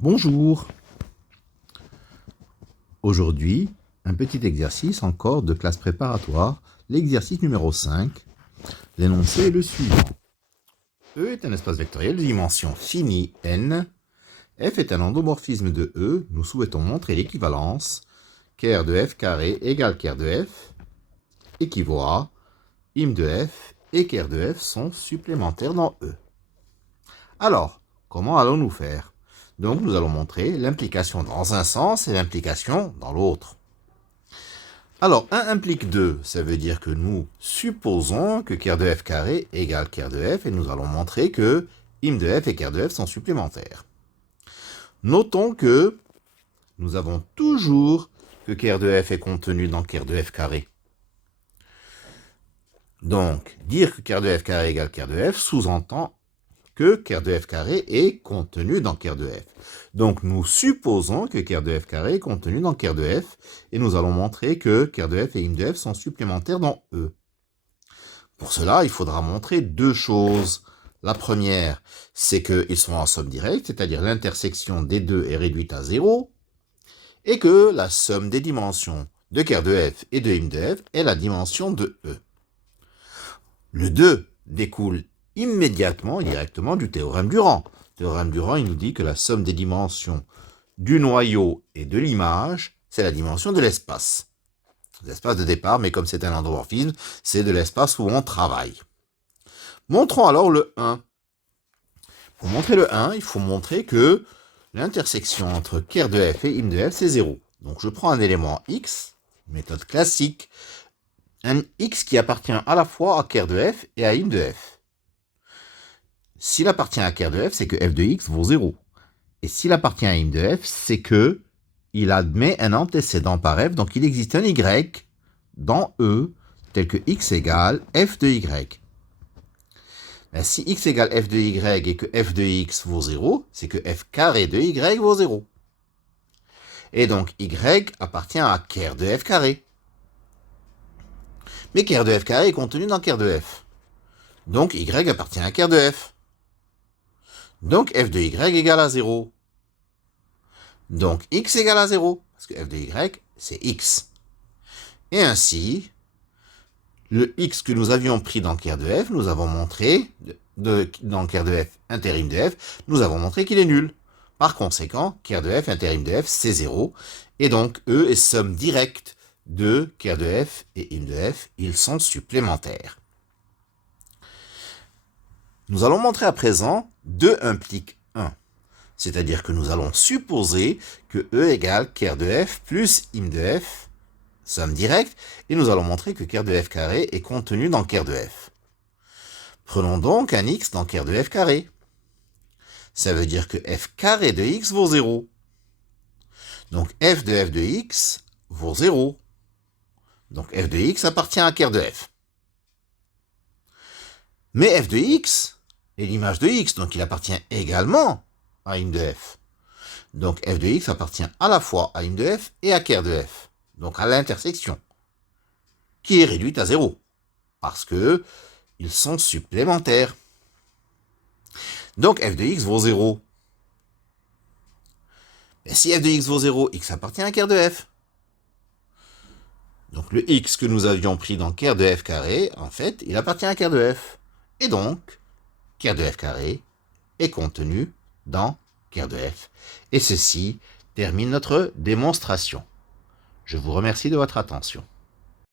Bonjour. Aujourd'hui, un petit exercice encore de classe préparatoire, l'exercice numéro 5. L'énoncé est le suivant. E est un espace vectoriel de dimension finie n. F est un endomorphisme de E. Nous souhaitons montrer l'équivalence ker de f carré égale ker de f équivaut à im de f et ker de f sont supplémentaires dans E. Alors, comment allons-nous faire? Donc, nous allons montrer l'implication dans un sens et l'implication dans l'autre. Alors, 1 implique 2, ça veut dire que nous supposons que ker de f carré égale ker de f, et nous allons montrer que im de f et ker de f sont supplémentaires. Notons que nous avons toujours que ker de f est contenu dans ker de f carré. Donc, dire que ker de f carré égale ker de f sous-entend que ker de f carré est contenu dans ker de f. Donc nous supposons que ker de f carré est contenu dans ker de f, et nous allons montrer que ker de f et im de f sont supplémentaires dans E. Pour cela, il faudra montrer deux choses. La première, c'est qu'ils sont en somme directe, c'est-à-dire l'intersection des deux est réduite à 0, et que la somme des dimensions de ker de f et de im de f est la dimension de E. Le 2 découle immédiatement, directement du théorème du rang. Le théorème du rang, il nous dit que la somme des dimensions du noyau et de l'image, c'est la dimension de l'espace. L'espace de départ, mais comme c'est un endomorphisme, c'est de l'espace où on travaille. Montrons alors le 1. Pour montrer le 1, il faut montrer que l'intersection entre ker de f et im de f, c'est 0. Donc je prends un élément x, méthode classique, un x qui appartient à la fois à ker de f et à im de f. S'il appartient à ker de f, c'est que f de x vaut 0. Et s'il appartient à im de f, c'est que il admet un antécédent par f, donc il existe un y dans E, tel que x égale f de y. Ben, si x égale f de y et que f de x vaut 0, c'est que f carré de y vaut 0. Et donc y appartient à ker de f carré. Mais ker de f carré est contenu dans ker de f. Donc y appartient à ker de f. Donc f de y égale à 0. Donc x égale à 0, parce que f de y, c'est x. Et ainsi, le x que nous avions pris dans ker de f, nous avons montré, dans ker de f inter im de f, nous avons montré qu'il est nul. Par conséquent, ker de f inter im de f, c'est 0. Et donc, E est somme directe de ker de f et im de f, ils sont supplémentaires. Nous allons montrer à présent 2 implique 1. C'est-à-dire que nous allons supposer que E égale ker de f plus im de f, somme directe, et nous allons montrer que ker de f carré est contenu dans ker de f. Prenons donc un x dans ker de f carré. Ça veut dire que f carré de x vaut 0. Donc f de x vaut 0. Donc f de x appartient à ker de f. Mais f de x est l'image de x, donc il appartient également à im de f. Donc f de x appartient à la fois à im de f et à ker de f, donc à l'intersection, qui est réduite à 0, parce que ils sont supplémentaires. Donc f de x vaut 0. Et si f de x vaut 0, x appartient à ker de f. Donc le x que nous avions pris dans ker de f carré, en fait, il appartient à ker de f. Et donc, ker de f carré est contenu dans ker de f. Et ceci termine notre démonstration. Je vous remercie de votre attention.